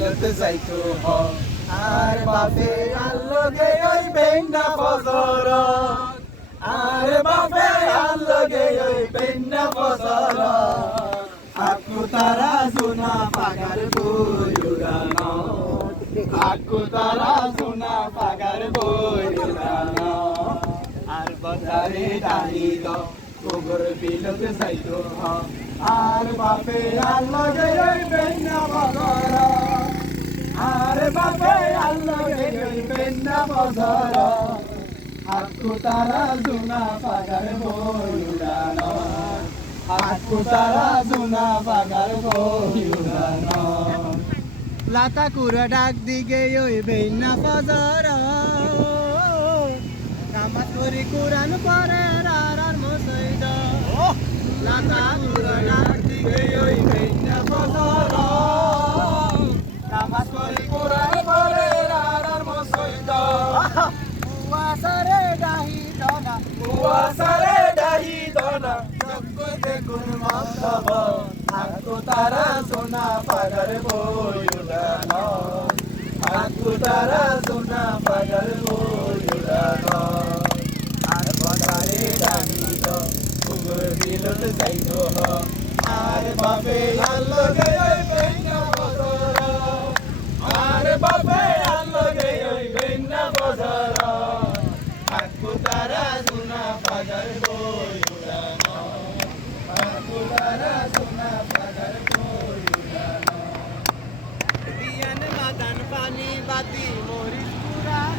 বিলত যাইতো হ আর বাপে আল্লগে ওই বেঙ্গা ফজর। আর বাপে আল্লগে ওই বেঙ্গা ফজর। আকু তারা সোনা পাগার বই উড়ানো। আকু তারা সোনা পাগার বই উড়ানো। আর বদারে দাঁড়িল গোবর বিলত যাইতো হ আর বাপে আল্লগে ওই বেঙ্গা ফজর আর বাপে আল্লগে ওই ফজর আকু লাতা ডাক দিগে ওই বেইনা ফজর। নামাজ করি পরে ওয়াসারে ডাহি দনা কুয়াশারে ডাহি দনা জগতে কোন মন্তব আকু তারা সোনা পাগার বই উড়ানো আকু তারা সোনা বই আর বাপে আল্লগে ওই বেঙ্গা ગુજરાતી મોરી પૂરા